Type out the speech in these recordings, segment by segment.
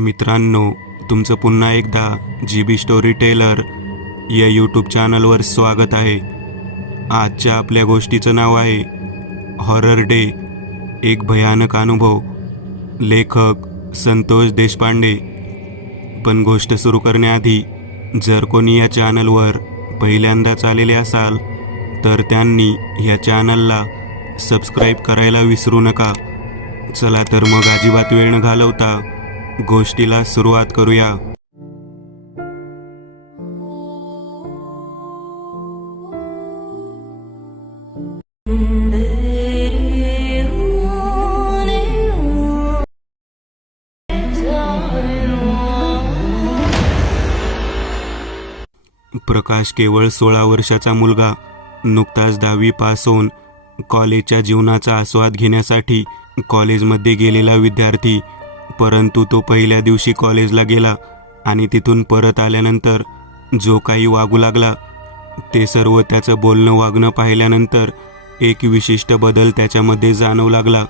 मित्रांनो, तुमचं पुन्हा एकदा GB स्टोरी टेलर या यूट्यूब चॅनलवर स्वागत आहे. आजच्या आपल्या गोष्टीचं नाव आहे हॉरर डे, एक भयानक अनुभव. लेखक संतोष देशपांडे. पण गोष्ट सुरू करण्याआधी जर कोणी या चॅनलवर पहिल्यांदाच आलेले असाल तर त्यांनी या चॅनलला सबस्क्राईब करायला विसरू नका. चला तर मग अजिबात वेळ न घालवता गोष्टीला सुरुवात करूया. प्रकाश केवळ 16 वर्षाचा मुलगा, नुकताच 10वी पास होऊन कॉलेजच्या जीवनाचा आस्वाद घेण्यासाठी कॉलेजमध्ये गेलेला विद्यार्थी. परंतु तो पहिल्या दिवशी कॉलेजला गेला आणि तिथून परत आल्यानंतर जो काही वागू लागला ते सर्व त्याचं बोलणं वागणं पाहिल्यानंतर एक विशिष्ट बदल त्याच्यामध्ये जाणवू लागला.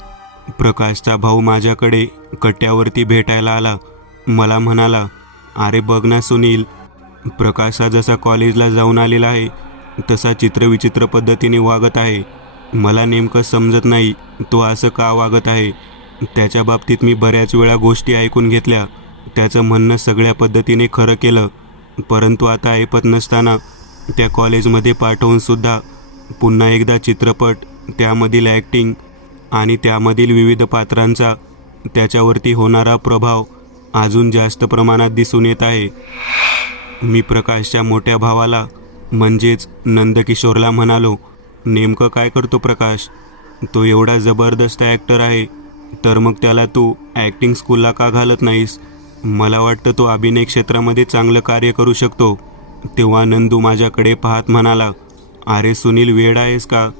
प्रकाशचा भाऊ माझ्याकडे कट्ट्यावरती भेटायला आला. मला म्हणाला, "अरे बघ ना सुनील, प्रकाश हा जसा कॉलेजला जाऊन आलेला आहे तसा चित्रविचित्र पद्धतीने वागत आहे. मला नेमकं समजत नाही तो असं का वागत आहे. त्याच्या बाबतीत मी बऱ्याच वेळा गोष्टी ऐकून घेतल्या, त्याचं म्हणणं सगळ्या पद्धतीने खरं केलं, परंतु आता ऐपत नसताना त्या कॉलेजमध्ये पाठवूनसुद्धा पुन्हा एकदा चित्रपट, त्यामधील ॲक्टिंग आणि त्यामधील विविध पात्रांचा त्याच्यावरती होणारा प्रभाव अजून जास्त प्रमाणात दिसून येत आहे." मी प्रकाशच्या मोठ्या भावाला म्हणजेच नंदकिशोरला म्हणालो, "नेमकं काय करतो प्रकाश? तो एवढा जबरदस्त ॲक्टर आहे, तर मग त्याला तू ॲक्टिंग स्कूलला का घालत नाहीस? मला वाटतं तो अभिनय क्षेत्रामध्ये चांगलं कार्य करू शकतो." तेव्हा नंदू माझ्याकडे पाहत म्हणाला, "अरे सुनील, वेड आहेस का?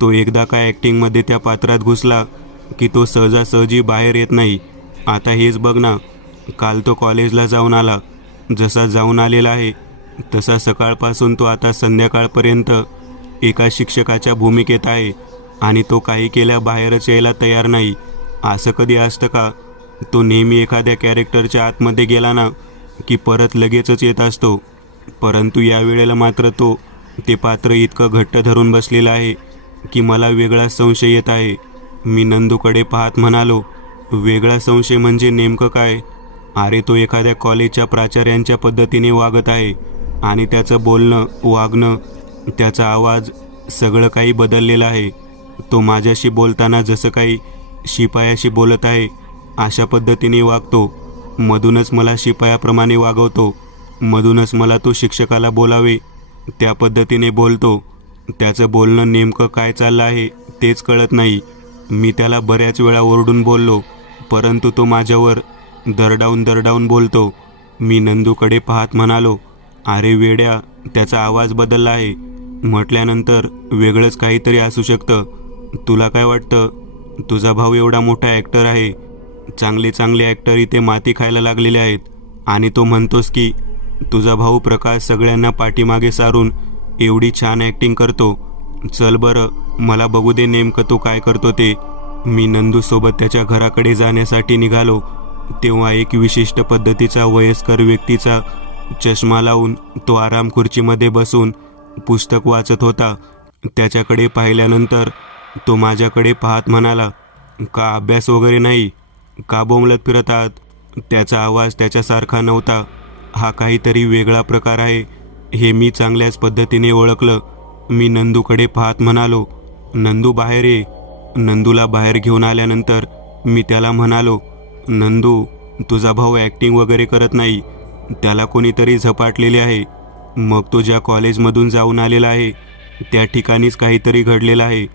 तो एकदा का ॲक्टिंगमध्ये त्या पात्रात घुसला की तो सहजासहजी बाहेर येत नाही. आता हेच बघ ना, काल तो कॉलेजला जाऊन आला. जसा जाऊन आलेला आहे तसा सकाळपासून तो आता संध्याकाळपर्यंत एका शिक्षकाच्या भूमिकेत आहे आणि तो काही केल्या बाहेरच यायला तयार नाही. असं कधी असतं का? तो नेहमी एखाद्या कॅरेक्टरच्या आतमध्ये गेला ना की परत लगेचच येत असतो, परंतु या वेळेला मात्र तो ते पात्र इतकं घट्ट धरून बसलेलं आहे की मला वेगळा संशय येत आहे." मी नंदूकडे पाहत म्हणालो, "वेगळा संशय म्हणजे नेमकं काय?" "अरे तो एखाद्या कॉलेजच्या प्राचार्यांच्या पद्धतीने वागत आहे आणि त्याचं बोलणं वागणं, त्याचा आवाज सगळं काही बदललेलं आहे. तो माझ्याशी बोलताना जसं काही शिपायाशी बोलत आहे अशा पद्धतीने वागतो. मधूनच मला शिपायाप्रमाणे वागवतो. मधूनच मला तो शिक्षकाला बोलावे त्या पद्धतीने बोलतो. त्याचं बोलणं नेमकं काय चाललं आहे तेच कळत नाही. मी त्याला बऱ्याच वेळा ओरडून बोललो, परंतु तो माझ्यावर दरडावून बोलतो." मी नंदूकडे पाहत म्हणालो, "अरे वेड्या, त्याचा आवाज बदलला आहे म्हटल्यानंतर वेगळंच काहीतरी असू शकतं. तुला काय वाटतं? तुझा भाऊ एवढा मोठा ॲक्टर आहे, चांगले ॲक्टर इथे माती खायला लागलेले आहेत आणि तो म्हणतोस की तुझा भाऊ प्रकाश सगळ्यांना पाठीमागे सारून एवढी छान ॲक्टिंग करतो. चल बरं, मला बघू दे नेमकं तो काय करतो ते." मी नंदूसोबत त्याच्या घराकडे जाण्यासाठी निघालो तेव्हा एक विशिष्ट पद्धतीचा वयस्कर व्यक्तीचा चष्मा लावून तो आराम खुर्चीमध्ये बसून पुस्तक वाचत होता. त्याच्याकडे पाहिल्यानंतर तो माझ्याकडे पाहत म्हणाला, "का अभ्यास वगैरे नाही? का बोंबलत फिरत आहात?" त्याचा आवाज त्याच्यासारखा नव्हता. हा काहीतरी वेगळा प्रकार आहे हे मी चांगल्याच पद्धतीने ओळखलं. मी नंदूकडे पाहत म्हणालो, "नंदू बाहेर ये." नंदूला बाहेर घेऊन आल्यानंतर मी त्याला म्हणालो, "नंदू, तुझा भाऊ ॲक्टिंग वगैरे करत नाही, त्याला कोणीतरी झपाटलेले आहे. मग तो ज्या कॉलेजमधून जाऊन आलेला आहे त्या ठिकाणीच काहीतरी घडलेलं आहे.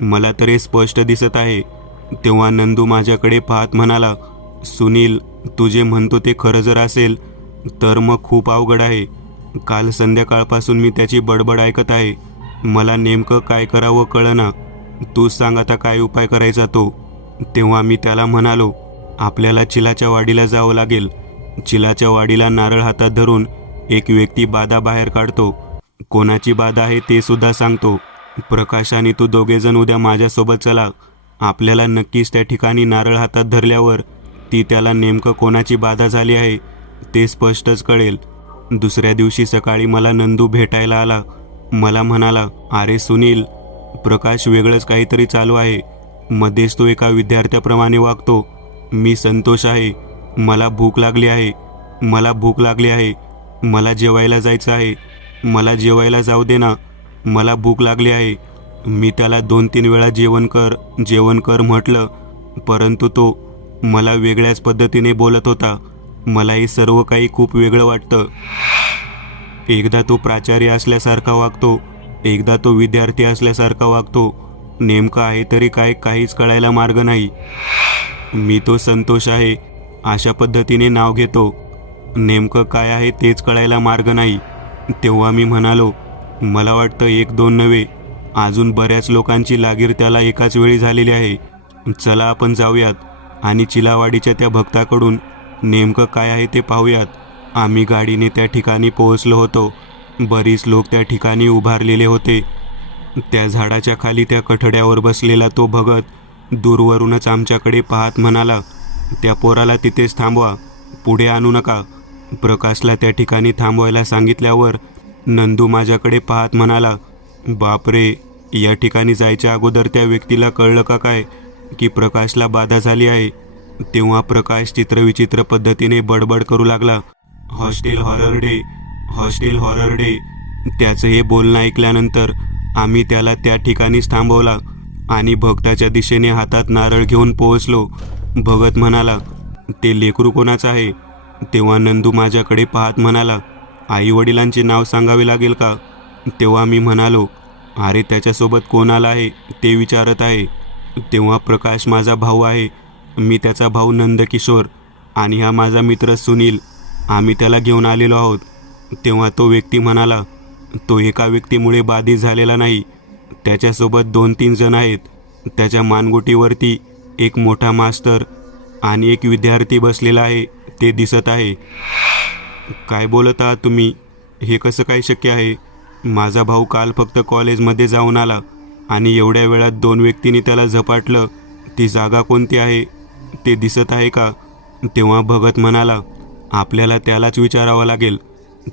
मला तर हे स्पष्ट दिसत आहे." तेव्हा नंदू माझ्याकडे पाहत म्हणाला, "सुनील, तू जे म्हणतो ते खरं जर असेल तर मग खूप अवघड आहे. काल संध्याकाळपासून मी त्याची बडबड ऐकत आहे. मला नेमकं काय करावं कळेना. तूच सांग आता काय उपाय करायचा तो." तेव्हा मी त्याला म्हणालो, "आपल्याला चिलाच्या वाडीला जावं लागेल. चिलाच्या वाडीला नारळ हातात धरून एक व्यक्ती बाधा बाहेर काढतो. कोणाची बाधा आहे ते सुद्धा सांगतो. प्रकाश आणि तू दोघेजण उद्या माझ्यासोबत चला. आपल्याला नक्कीच त्या ठिकाणी नारळ हातात धरल्यावर ती त्याला नेमकं कोणाची बाधा झाली आहे ते स्पष्टच कळेल. दुसऱ्या दिवशी सकाळी मला नंदू भेटायला आला. मला म्हणाला, अरे सुनील, प्रकाश वेगळंच काहीतरी चालू आहे. मध्येच तो एका विद्यार्थ्याप्रमाणे वागतो. मी संतोष आहे. मला भूक लागली आहे. मला जेवायला जायचं आहे. मला जेवायला जाऊ दे ना. मला भूक लागली आहे. मी त्याला 2-3 वेळा जेवण कर म्हटलं, परंतु तो मला वेगळ्याच पद्धतीने बोलत होता. मला हे सर्व काही खूप वेगळं वाटतं. एकदा तो प्राचार्य असल्यासारखा वागतो, एकदा तो विद्यार्थी असल्यासारखा वागतो. नेमकं आहे तरी काय, काहीच कळायला मार्ग नाही. मी तो संतोष आहे अशा पद्धतीने नाव घेतो. नेमकं काय आहे तेच कळायला मार्ग नाही. तेव्हा मी म्हणालो, मला वाटतं 1-2 नव्हे, अजून बऱ्याच लोकांची लागीर त्याला एकाच वेळी झालेली आहे. चला आपण जाऊयात आणि चिलावाडीच्या त्या भक्ताकडून नेमकं काय आहे ते पाहूयात. आम्ही गाडीने त्या ठिकाणी पोहोचलो होतो. बरीच लोक त्या ठिकाणी उभारलेले होते. त्या झाडाच्या खाली त्या कठड्यावर बसलेला तो भगत दूरवरूनच आमच्याकडे पाहत म्हणाला, त्या पोराला तिथेच थांबवा, पुढे आणू नका. प्रकाशला त्या ठिकाणी थांबवायला सांगितल्यावर नंदू माझ्याकडे पाहत म्हणाला, बापरे, या ठिकाणी जायच्या अगोदर त्या व्यक्तीला कळलं का काय की प्रकाशला बाधा झाली आहे? तेव्हा प्रकाश चित्रविचित्र पद्धतीने बडबड करू लागला, हॉस्टेल हॉरर डे. त्याचं हे बोलणं ऐकल्यानंतर आम्ही त्याला त्या ठिकाणीच थांबवला आणि भक्ताच्या दिशेने हातात नारळ घेऊन पोहोचलो. भगत म्हणाला, ते लेकरू कोणाचं आहे? तेव्हा नंदू माझ्याकडे पाहत म्हणाला, आई वडिलांचे नाव सांगावे लागेल का? तेव्हा मी म्हणालो, अरे त्याच्यासोबत कोण आला आहे ते विचारत आहे. तेव्हा प्रकाश माझा भाऊ आहे. मी त्याचा भाऊ नंदकिशोर आणि हा माझा मित्र सुनील. आम्ही त्याला घेऊन आलेलो आहोत. तेव्हा तो व्यक्ती म्हणाला, तो एका व्यक्तीमुळे बाधित झालेला नाही, त्याच्यासोबत 2-3 जण आहेत. त्याच्या मानगुटीवरती एक मोठा मास्तर आणि एक विद्यार्थी बसलेला आहे, ते दिसत आहे. काय बोलत आहात तुम्ही? हे कसं काय शक्य आहे? माझा भाऊ काल फक्त कॉलेजमध्ये जाऊन आला आणि एवढ्या वेळात 2 व्यक्तींनी त्याला झपाटलं. ती जागा कोणती आहे? ते दिसत आहे का? तेव्हा भगत म्हणाला, आपल्याला त्यालाच विचारावं लागेल.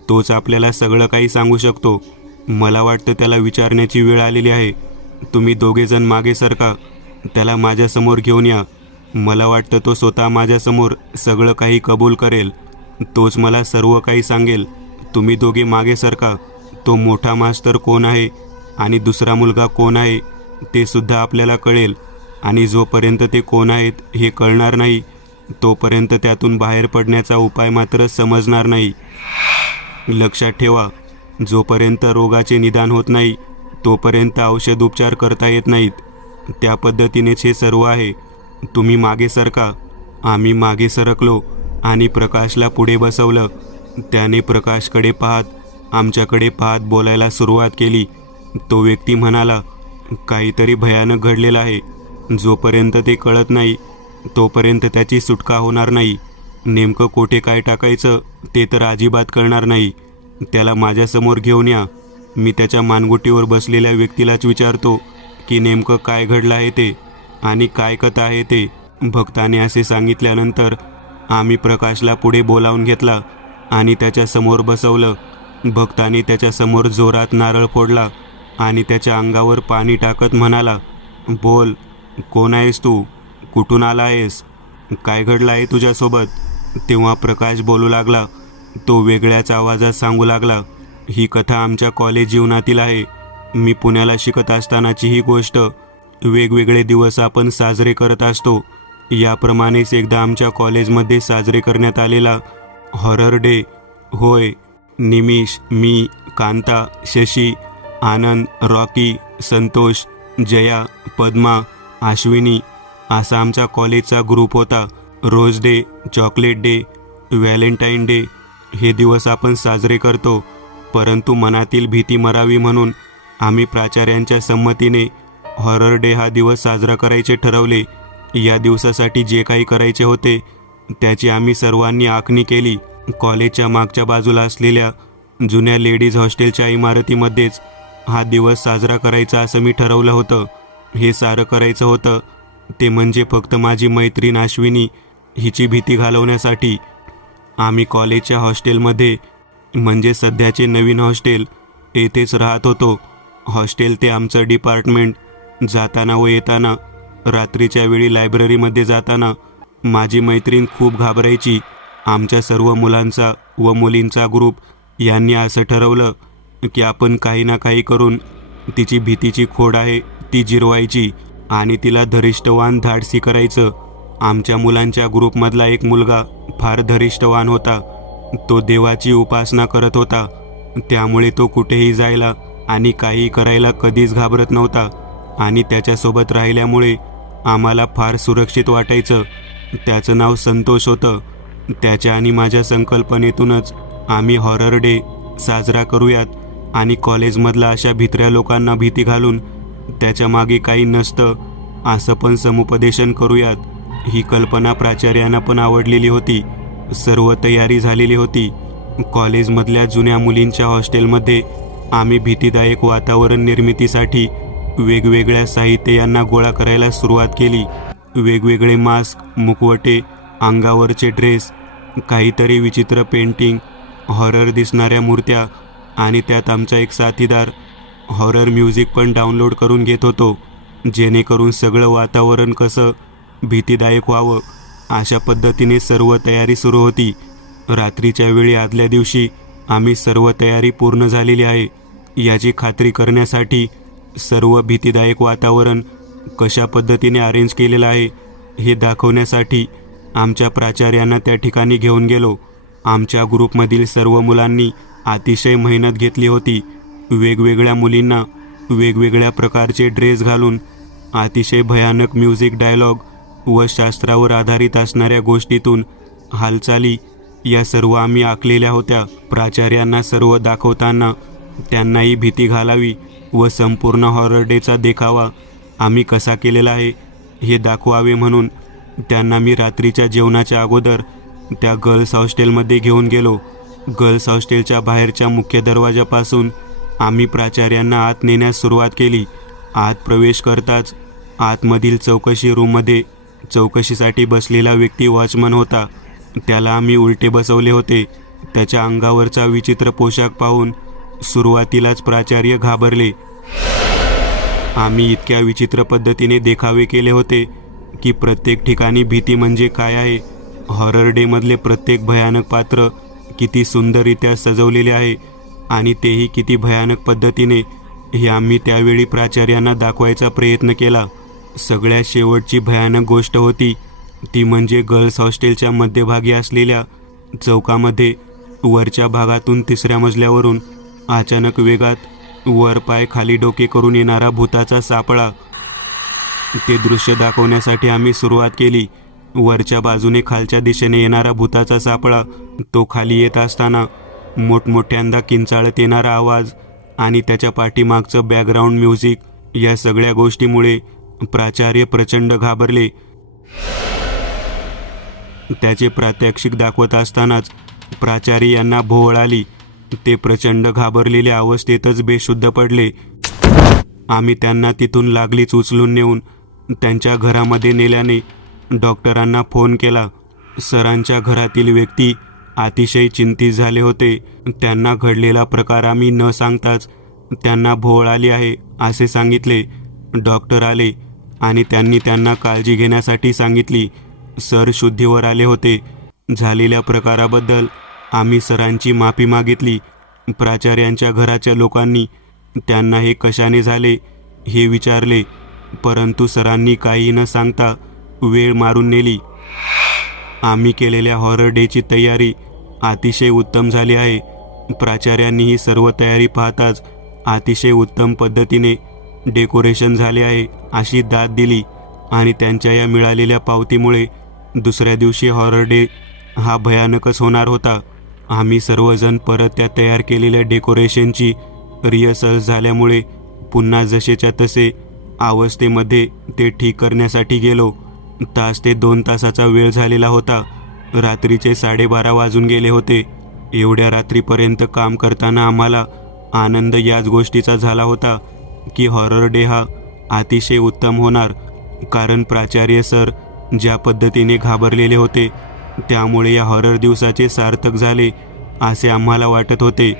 तोच आपल्याला सगळं काही सांगू शकतो. मला वाटतं त्याला विचारण्याची वेळ आलेली आहे. तुम्ही दोघेजण मागे सरका, त्याला माझ्यासमोर घेऊन या. मला वाटतं तो स्वतः माझ्यासमोर सगळं काही कबूल करेल. तोच मला सर्व काही सांगेल. तुम्ही दोघे मागे सरका. तो मोठा मास्तर कोण आहे आणि दुसरा मुलगा कोण आहे ते सुद्धा आपल्याला कळेल. आणि जोपर्यंत ते कोण आहेत हे कळणार नाही तोपर्यंत त्यातून बाहेर पडण्याचा उपाय मात्र समजणार नाही. लक्षात ठेवा, जोपर्यंत रोगाचे निदान होत नाही तोपर्यंत औषध उपचार करता येत नाहीत. त्या पद्धतीनेच हे सर्व आहे. तुम्ही मागे सरका. आम्ही मागे सरकलो आणि प्रकाशला पुढे बसवलं. त्याने प्रकाशकडे पाहत, आमच्याकडे पाहत बोलायला सुरुवात केली. तो व्यक्ती म्हणाला, काहीतरी भयानक घडलेलं आहे. जोपर्यंत ते कळत नाही तोपर्यंत त्याची सुटका होणार नाही. नेमकं कोठे काय टाकायचं ते तर अजिबात कळणार नाही. त्याला माझ्यासमोर घेऊन या. मी त्याच्या मानगुटीवर बसलेल्या व्यक्तीलाच विचारतो की नेमकं काय घडलं आहे ते आणि काय कथा आहे ते. भक्ताने असे सांगितल्यानंतर आम्ही प्रकाशला पुढे बोलावून घेतला आणि त्याच्यासमोर बसवलं. भक्ताने त्याच्यासमोर जोरात नारळ फोडला आणि त्याच्या अंगावर पाणी टाकत म्हणाला, बोल, कोण आहेस तू? कुठून आला आहेस? काय घडलं आहे तुझ्यासोबत? तेव्हा प्रकाश बोलू लागला. तो वेगळ्याच आवाजात सांगू लागला, ही कथा आमच्या कॉलेज जीवनातील आहे. मी पुण्याला शिकत असतानाची ही गोष्ट. वेगवेगळे दिवस आपण साजरे करत असतो. याप्रमाणेच एकदा आमच्या कॉलेजमध्ये साजरे करण्यात आलेला हॉरर डे. होय, निमिष, मी, कांता, शशी, आनंद, रॉकी, संतोष, जया, पद्मा, अश्विनी असा आमचा कॉलेजचा ग्रुप होता. Rose day, chocolate day, Valentine day हे दिवस आपण साजरे करतो. परंतु मनातील भीती मरावी म्हणून आम्ही प्राचार्यांच्या संमतीने हॉरर डे हा दिवस साजरा करायचे ठरवले. या दिवसासाठी जे काही करायचे होते त्याची आम्ही सर्वांनी आखणी केली. कॉलेजच्या मागच्या बाजूला असलेल्या जुन्या लेडीज हॉस्टेलच्या इमारतीमध्येच हा दिवस साजरा करायचा असं मी ठरवलं होतं. हे सारं करायचं होतं ते म्हणजे फक्त माझी मैत्रीण अश्विनी हिची भीती घालवण्यासाठी आम्ही कॉलेजच्या हॉस्टेलमध्ये, म्हणजे सध्याचे नवीन हॉस्टेल, येथेच राहत होतो. हॉस्टेल ते आमचं डिपार्टमेंट. जाताना व येताना, रात्रीच्या वेळी लायब्ररीमध्ये जाताना माझी मैत्रीण खूप घाबरायची. आमच्या सर्व मुलांचा व मुलींचा ग्रुप यांनी असं ठरवलं की आपण काही ना काही करून तिची भीतीची खोड आहे ती जिरवायची आणि तिला धरिष्ठवान धाडसी करायचं. आमच्या मुलांच्या ग्रुपमधला एक मुलगा फार धरिष्ठवान होता. तो देवाची उपासना करत होता. त्यामुळे तो कुठेही जायला आणि काही करायला कधीच घाबरत नव्हता आणि त्याच्यासोबत राहिल्यामुळे आम्हाला फार सुरक्षित वाटायचं. त्याचं नाव संतोष होतं. त्याच्या आणि माझ्या संकल्पनेतूनच आम्ही हॉरर डे साजरा करूयात आणि कॉलेजमधला अशा भित्र्या लोकांना भीती घालून त्याच्या मागे काही नसतं असं पण समुपदेशन करूयात. ही कल्पना प्राचार्यांना पण आवडलेली होती. सर्व तयारी झालेली होती. कॉलेजमधल्या जुन्या मुलींच्या हॉस्टेलमध्ये आम्ही भीतीदायक वातावरण निर्मितीसाठी वेगवेगळ्या साहित्य यांना गोळा करायला सुरुवात केली. वेगवेगळे मास्क, मुखवटे, अंगावरचे ड्रेस, काहीतरी विचित्र पेंटिंग, हॉरर दिसणाऱ्या मूर्त्या आणि त्यात आमचा एक साथीदार हॉरर म्युझिक पण डाउनलोड करून घेत होतो, जेणेकरून सगळं वातावरण कसं भीतीदायक व्हावं. अशा पद्धतीने सर्व तयारी सुरू होती. रात्रीच्या वेळी आदल्या दिवशी आम्ही सर्व तयारी पूर्ण झालेली आहे याची खात्री करण्यासाठी सर्व भीतीदायक वातावरण कशा पद्धतीने अरेंज केलेलं आहे हे दाखवण्यासाठी आमच्या प्राचार्यांना त्या ठिकाणी घेऊन गेलो. आमच्या ग्रुपमधील सर्व मुलांनी अतिशय मेहनत घेतली होती. वेगवेगळ्या मुलींना वेगवेगळ्या प्रकारचे ड्रेस घालून अतिशय भयानक म्युझिक, डायलॉग व शास्त्रावर आधारित असणाऱ्या गोष्टीतून हालचाली या सर्व आम्ही आखलेल्या होत्या. प्राचार्यांना सर्व दाखवताना त्यांनाही भीती घालावी व संपूर्ण हॉरर डेचा देखावा आम्ही कसा केलेला आहे हे दाखवावे म्हणून त्यांना मी रात्रीच्या जेवणाच्या अगोदर त्या गर्ल्स हॉस्टेलमध्ये घेऊन गेलो. गर्ल्स हॉस्टेलच्या बाहेरच्या मुख्य दरवाजापासून आम्ही प्राचार्यांना आत नेण्यास सुरुवात केली. आत प्रवेश करताच आतमधील चौकशी रूममध्ये चौकशीसाठी बसलेला व्यक्ती वॉचमन होता. त्याला आम्ही उलटे बसवले होते. त्याच्या अंगावरचा विचित्र पोशाख पाहून सुरुवातीलाच प्राचार्य घाबरले. आम्ही इतक्या विचित्र पद्धतीने देखावे केले होते की प्रत्येक ठिकाणी भीती म्हणजे काय आहे, हॉरर डेमधले प्रत्येक भयानक पात्र किती सुंदररित्या सजवलेले आहे आणि तेही किती भयानक पद्धतीने, हे आम्ही त्यावेळी प्राचार्यांना दाखवायचा प्रयत्न केला. सगळ्यात शेवटची भयानक गोष्ट होती ती म्हणजे गर्ल्स हॉस्टेलच्या मध्यभागी असलेल्या चौकामध्ये वरच्या भागातून 3ऱ्या मजल्यावरून अचानक वेगात वर पाय खाली डोके करून येणारा भूताचा सापळा. ते दृश्य दाखवण्यासाठी आम्ही सुरुवात केली. वरच्या बाजूने खालच्या दिशेने येणारा भूताचा सापळा, तो खाली येत असताना मोठमोठ्यांदा किंचाळत येणारा आवाज आणि त्याच्या पाठीमागचं बॅकग्राऊंड म्युझिक, या सगळ्या गोष्टीमुळे प्राचार्य प्रचंड घाबरले. त्याचे प्रात्यक्षिक दाखवत असतानाच प्राचार्य यांना भोवळ आली. ते प्रचंड घाबरलेल्या अवस्थेतच बेशुद्ध पडले. आम्ही त्यांना तिथून लागलीच उचलून नेऊन त्यांच्या घरामध्ये नेल्याने डॉक्टरांना फोन केला. सरांच्या घरातील व्यक्ती अतिशय चिंतित झाले होते. त्यांना घडलेला प्रकार आम्ही न सांगताच त्यांना भोवळ आली आहे असे सांगितले. डॉक्टर आले आणि त्यांनी त्यांना काळजी घेण्यासाठी सांगितली. सर शुद्धीवर आले होते. झालेल्या प्रकाराबद्दल आम्ही सरांची माफी मागितली. प्राचार्यांच्या घराच्या लोकांनी त्यांना हे कशाने झाले हे विचारले, परंतु सरांनी काही न सांगता वेळ मारून नेली. आम्ही केलेल्या हॉरर डेची तयारी अतिशय उत्तम झाली आहे. प्राचार्यांनी ही सर्व तयारी पाहताच अतिशय उत्तम पद्धतीने डेकोरेशन झाले आहे अशी दाद दिली आणि त्यांच्या या मिळालेल्या पावतीमुळे दुसऱ्या दिवशी हॉरर डे हा भयानकच होणार होता. आम्ही सर्वजण परत त्या तयार केलेल्या डेकोरेशनची रिहर्सल झाल्यामुळे पुन्हा जसेच्या तसे अवस्थेमध्ये ते ठीक करण्यासाठी गेलो. तास ते 2 तासाचा वेळ झालेला होता. रात्रीचे 12:30 वाजून गेले होते. एवढ्या रात्रीपर्यंत काम करताना आम्हाला आनंद याच गोष्टीचा झाला होता की हॉरर डे हा अतिशय उत्तम होणार, कारण प्राचार्य सर ज्या पद्धतीने घाबरलेले होते त्यामुळे या हॉरर दिवसाचे सार्थक झाले असे आम्हाला वाटत होते.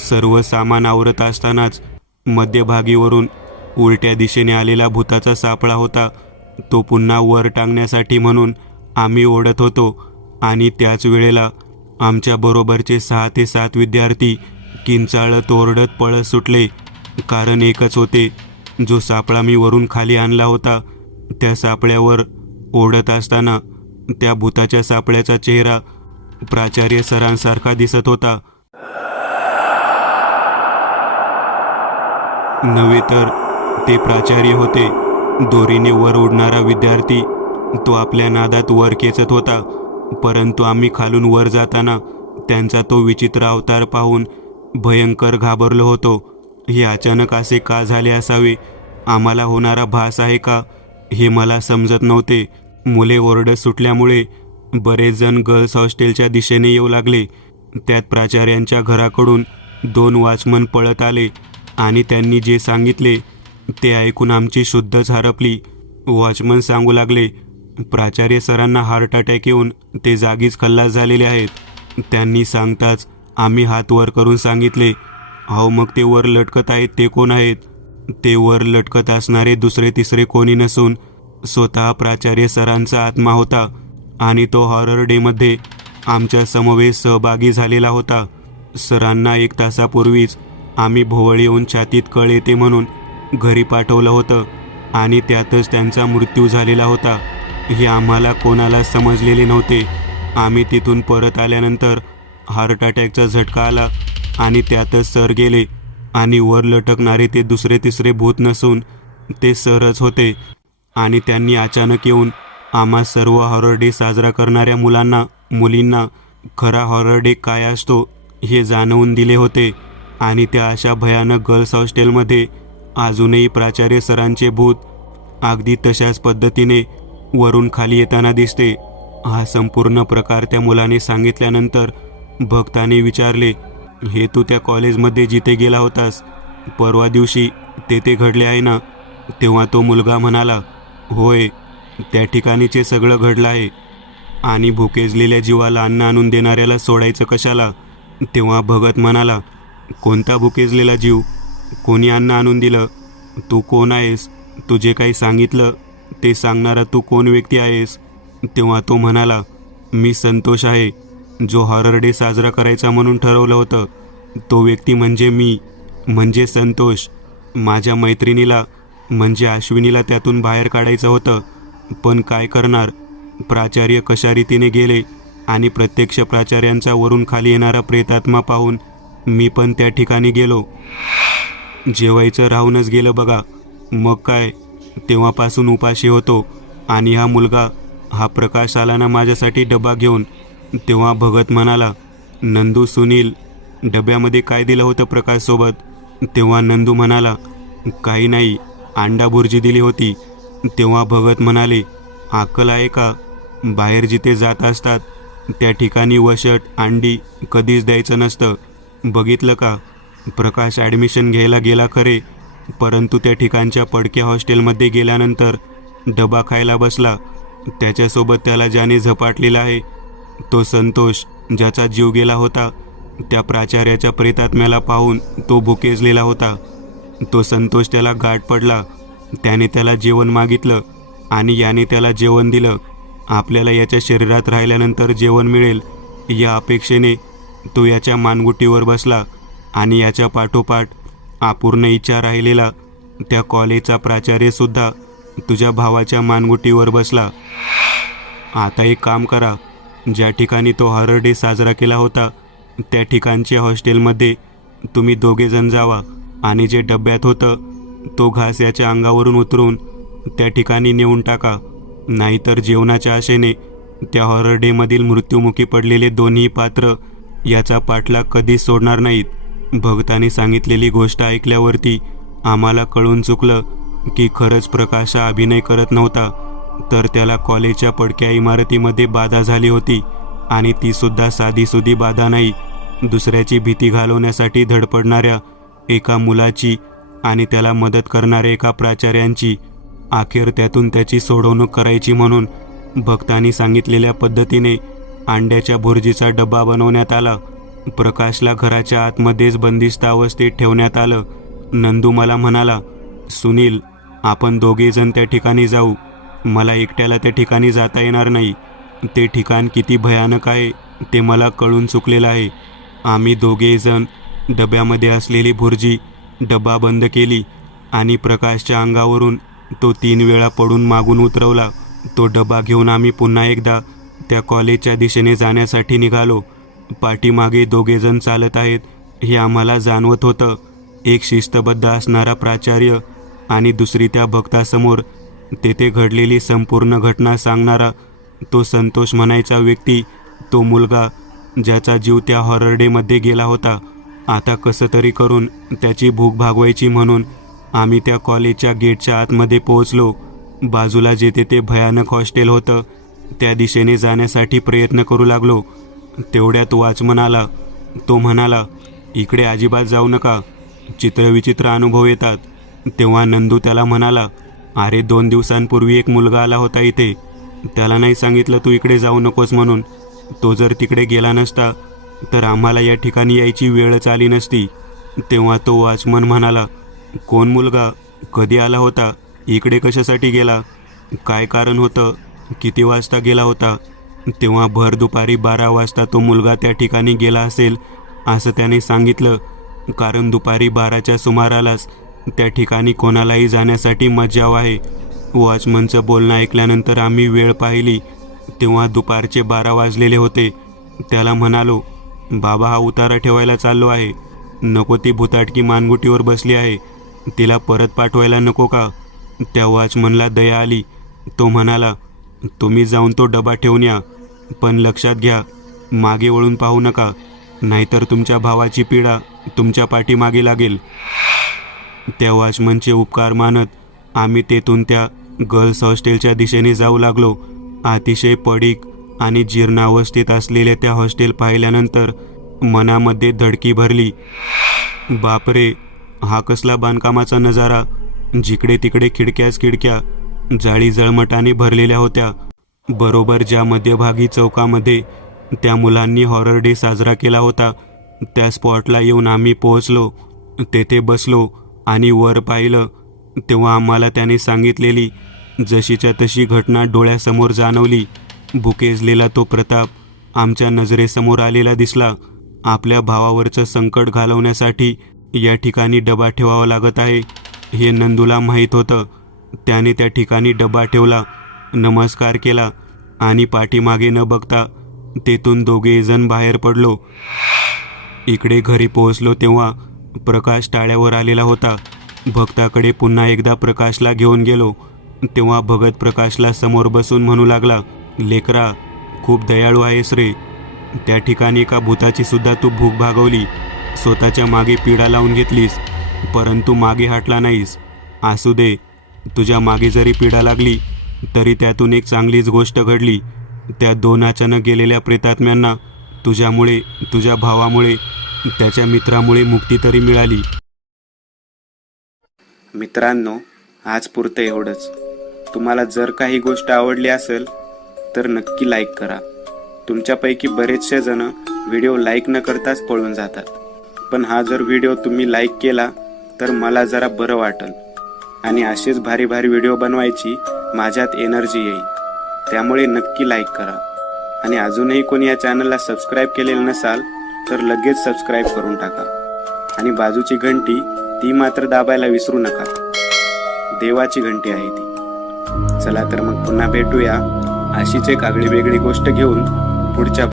सर्व सामान आवरत असतानाच मध्यभागीवरून उलट्या दिशेने आलेला भुताचा सापळा होता. तो पुन्हा वर टांगण्यासाठी म्हणून आम्ही ओढत होतो आणि त्याच वेळेला आमच्या बरोबरचे 6 ते 7 विद्यार्थी किंचाळत ओरडत पळत सुटले. कारण एकच होते, जो सापळा मी वरून खाली आणला होता त्या सापळ्यावर ओढत असताना त्या भुताच्या सापळ्याचा चेहरा प्राचार्य सरांसारखा दिसत होता. नव्हे तर ते प्राचार्य होते. दोरीने वर उडणारा विद्यार्थी तो आपल्या नादात वर खेचत होता, परंतु आम्ही खालून वर जाताना त्यांचा तो विचित्र अवतार पाहून भयंकर घाबरलो होतो. हे अचानक असे का झाले असावे? आम्हाला होणारा भास आहे का हे मला समजत नव्हते. मुले ओरडत सुटल्यामुळे बरेच जण गर्ल्स हॉस्टेलच्या दिशेने येऊ लागले. त्यात प्राचार्यांच्या घराकडून 2 वॉचमन पळत आले आणि त्यांनी जे सांगितले ते ऐकून आमची शुद्धच हरपली. वॉचमन सांगू लागले, प्राचार्य सरांना हार्ट अटॅक येऊन ते जागीच खल्लास झालेले आहेत. त्यांनी सांगताच आम्ही हात वर करून सांगितले, अहो मग ते वर लटकत आहेत ते कोण आहेत? ते वर लटकत असणारे दुसरे तिसरे कोणी नसून स्वतः प्राचार्य सरांचा आत्मा होता आणि तो हॉरर डेमध्ये आमच्या समवेत सहभागी झालेला होता. सरांना 1 तासापूर्वीच आम्ही भोवळ येऊन छातीत कळ येते म्हणून घरी पाठवलं होतं आणि त्यातच त्यांचा मृत्यू झालेला होता. हे आम्हाला कोणाला समजलेले नव्हते. आम्ही तिथून परत आल्यानंतर हार्ट अटॅकचा झटका आला आणि त्यातच सर गेले आणि वर लटकणारे ते दुसरे तिसरे भूत नसून ते सरच होते आणि त्यांनी अचानक येऊन आम्हा सर्व हॉरर डे साजरा करणाऱ्या मुलींना खरा हॉरर डे काय असतो हे जाणवून दिले होते. आणि त्या अशा भयानक गर्ल्स हॉस्टेलमध्ये अजूनही प्राचार्य सरांचे भूत अगदी तशाच पद्धतीने वरून खाली येताना दिसते. हा संपूर्ण प्रकार त्या मुलाने सांगितल्यानंतर भक्ताने विचारले, हे तू त्या कॉलेजमध्ये जिथे गेला होतास परवा दिवशी तेथे घडले आहे ना? तेव्हा तो मुलगा म्हणाला, होय, त्या ठिकाणीचे सगळं घडलं आहे. आणि भुकेजलेल्या जीवाला अन्न आणून देणाऱ्याला सोडायचं कशाला? तेव्हा भगत म्हणाला, कोणता भुकेजलेला जीव? कोणी अन्न आणून दिलं? तू कोण आहेस? तू जे काही सांगितलं ते सांगणारा तू कोण व्यक्ती आहेस? तेव्हा तो म्हणाला, मी संतोष आहे, जो हॉरर डे साजरा करायचा म्हणून ठरवलं होतं. तो व्यक्ती म्हणजे मी, म्हणजे संतोष. माझ्या मैत्रिणीला म्हणजे अश्विनीला त्यातून बाहेर काढायचं होतं, पण काय करणार? प्राचार्य कशा रीतीने गेले आणि प्रत्यक्ष प्राचार्यांचा वरून खाली येणारा प्रेतात्मा पाहून मी पण त्या ठिकाणी गेलो. जेवायचं राहूनच गेलं बघा. मग काय, तेव्हापासून उपाशी होतो. आणि हा मुलगा, हा प्रकाश आला ना माझ्यासाठी डबा घेऊन. तेव्हा भगत म्हणाला, नंदू, सुनील, डब्यामध्ये काय दिलं होतं प्रकाशसोबत? तेव्हा नंदू म्हणाला, काही नाही, अंडा भुर्जी दिली होती. तेव्हा भगत म्हणाले, अक्कल आहे का? बाहेर जिथे जात असतात त्या ठिकाणी वशट अंडी कधीच द्यायचं नसतं. बघितलं का? प्रकाश ॲडमिशन घ्यायला गेला खरे, परंतु त्या ठिकाणच्या पडक्या हॉस्टेलमध्ये गेल्यानंतर डबा खायला बसला. त्याच्यासोबत त्याला ज्याने झपाटलेला आहे तो संतोष, ज्याचा जीव गेला होता. त्या प्राचार्याच्या प्रेतात्म्याला पाहून तो भुकेजलेला होता. तो संतोष त्याला गाठ पडला. त्याने त्याला जेवण मागितलं आणि याने त्याला जेवण दिलं. आपल्याला याच्या शरीरात राहिल्यानंतर जेवण मिळेल या अपेक्षेने तो याच्या मानगुटीवर बसला आणि याच्या पाठोपाठ अपूर्ण इच्छा राहिलेला त्या कॉलेजचा प्राचार्यसुद्धा तुझ्या भावाच्या मानगुटीवर बसला. आता एक काम करा, ज्या ठिकाणी तो हॉरर डे साजरा केला होता त्या ठिकाणच्या हॉस्टेलमध्ये तुम्ही दोघेजण जावा आणि जे डब्यात होतं तो घास याच्या अंगावरून उतरून त्या ठिकाणी नेऊन टाका. नाहीतर जेवणाच्या आशेने त्या हॉरर डेमधील मृत्युमुखी पडलेले दोन्ही पात्र याचा पाठलाग कधीच सोडणार नाहीत. भक्ताने सांगितलेली गोष्ट ऐकल्यावरती आम्हाला कळून चुकलं की खरंच प्रकाश हा अभिनय करत नव्हता, तर त्याला कॉलेजच्या पडक्या इमारतीमध्ये बाधा झाली होती. आणि तीसुद्धा साधीसुधी बाधा नाही, दुसऱ्याची भीती घालवण्यासाठी धडपडणाऱ्या एका मुलाची आणि त्याला मदत करणाऱ्या एका प्राचार्यांची. अखेर त्यातून त्याची सोडवणूक करायची म्हणून भक्तांनी सांगितलेल्या पद्धतीने अंड्याच्या भुर्जीचा डब्बा बनवण्यात आला. प्रकाशला घराच्या आतमध्येच बंदिस्त अवस्थेत ठेवण्यात आलं. नंदू मला म्हणाला, सुनील, आपण दोघेजण त्या ठिकाणी जाऊ. मला एकट्याला त्या ठिकाणी जाता येणार नाही. ते ठिकाण किती भयानक आहे ते मला कळून चुकलेलं आहे. आम्ही दोघेजण डब्यामध्ये असलेली भुर्जी डब्बा बंद केली आणि प्रकाशच्या अंगावरून तो 3 वेळा पडून मागून उतरवला. तो डबा घेऊन आम्ही पुन्हा एकदा त्या कॉलेजच्या दिशेने जाण्यासाठी निघालो. पाठीमागे दोघेजण चालत आहेत हे आम्हाला जाणवत होतं. एक शिस्तबद्ध असणारा प्राचार्य आणि दुसरी त्या भक्तासमोर तेथे घडलेली संपूर्ण घटना सांगणारा तो संतोष म्हणायचा व्यक्ती, तो मुलगा ज्याचा जीव त्या हॉरर डेमध्ये गेला होता. आता कसं तरी करून त्याची भूक भागवायची म्हणून आम्ही त्या कॉलेजच्या गेटच्या आतमध्ये पोहोचलो. बाजूला जेथे ते भयानक हॉस्टेल होतं त्या दिशेने जाण्यासाठी प्रयत्न करू लागलो. तेवढ्यात वॉचमन आला. तो म्हणाला, इकडे अजिबात जाऊ नका, चित्रविचित्र अनुभव येतात. तेव्हा नंदू त्याला म्हणाला, अरे 2 दिवसांपूर्वी एक मुलगा आला होता इथे. त्याला नाही सांगितलं तू इकडे जाऊ नकोस म्हणून. तो जर तिकडे गेला नसता तर आम्हाला या ठिकाणी यायची वेळच आली नसती. तेव्हा तो वॉचमन म्हणाला, कोण मुलगा, कधी आला होता, इकडे कशासाठी गेला, काय कारण होतं, किती वाजता गेला होता. तेव्हा भर दुपारी 12 वाजता तो मुलगा त्या ठिकाणी गेला असेल असं त्याने सांगितलं. कारण दुपारी 12च्या सुमारालाच त्या ठिकाणी कोणालाही जाण्यासाठी मज्जाव आहे. वॉचमनचं बोलणं ऐकल्यानंतर आम्ही वेळ पाहिली तेव्हा दुपारचे 12 वाजलेले होते. त्याला म्हणालो, बाबा हा उतारा ठेवायला चाललो आहे. नको ती भुताटकी मानगुटीवर बसली आहे, तिला परत पाठवायला नको का. त्या वॉचमनला दया आली. तो म्हणाला, तुम्ही जाऊन तो डबा ठेवून या, पण लक्षात घ्या मागे वळून पाहू नका, नाहीतर तुमच्या भावाची पीडा तुमच्या पाठीमागे लागेल. त्या वॉचमनचे उपकार मानत आम्ही तेथून त्या गर्ल्स हॉस्टेलच्या दिशेने जाऊ लागलो. अतिशय पडीक आणि जीर्णावस्थेत असलेल्या त्या हॉस्टेल पाहिल्यानंतर मनामध्ये धडकी भरली. बापरे, हा कसला बांधकामाचा नजारा. जिकडे तिकडे खिडक्याच खिडक्या जाळी जळमटाने भरलेल्या होत्या. बरोबर ज्या मध्यभागी चौकामध्ये त्या मुलांनी हॉरर डे साजरा केला होता त्या स्पॉटला येऊन आम्ही पोहोचलो. तेथे बसलो आणि वर पाहिलं तेव्हा आम्हाला त्याने सांगितलेली जशीच्या तशी घटना डोळ्यासमोर जाणवली. भुकेजलेला तो प्रताप आमच्या नजरेसमोर आलेला दिसला. आपल्या भावावरचं संकट घालवण्यासाठी या ठिकाणी डबा ठेवावा लागत आहे हे नंदूला माहीत होतं. त्याने त्या ठिकाणी डबा ठेवला, नमस्कार केला आणि पाठीमागे न बघता तेथून दोघेजण बाहेर पडलो. इकडे घरी पोहोचलो तेव्हा प्रकाश टाळ्यावर आलेला होता. भक्ताकडे पुन्हा एकदा प्रकाशला घेऊन गेलो तेव्हा भगत प्रकाशला समोर बसून म्हणू लागला, लेकरा, खूप दयाळू आहेस रे. त्या ठिकाणी एका भूताची सुद्धा तू भूक भागवली, स्वतःच्या मागे पीडा लावून घेतलीस, परंतु मागे हटला नाहीस. असू दे, तुझ्या मागे जरी पीडा लागली तरी त्यातून एक चांगलीच गोष्ट घडली. त्या 2 अचानक गेलेल्या प्रेतात्म्यांना तुझ्यामुळे, तुझ्या भावामुळे, त्याच्या मित्रामुळे मुक्ती तरी मिळाली. मित्रांनो, आज पुरतं एवढंच. तुम्हाला जर काही गोष्ट आवडली असेल तर नक्की लाईक करा. तुमच्यापैकी बरेचसे जण व्हिडिओ लाईक न करताच पळून जातात, पण हा जर व्हिडिओ तुम्ही लाईक केला तर मला जरा बरं वाटेल आणि असेच भारी भारी व्हिडिओ बनवायची माझ्यात एनर्जी येईल. त्यामुळे नक्की लाईक करा आणि अजूनही कोणी या चॅनलला सबस्क्राईब केलेलं नसाल तर लगेच सबस्क्राईब करून टाका आणि बाजूची घंटी ती मात्र दाबायला विसरू नका. देवाची घंटी आहे ती. चला तर मग पुन्हा भेटूया अशीच एक आगळी वेगळी गोष्ट घेऊन पुढच्या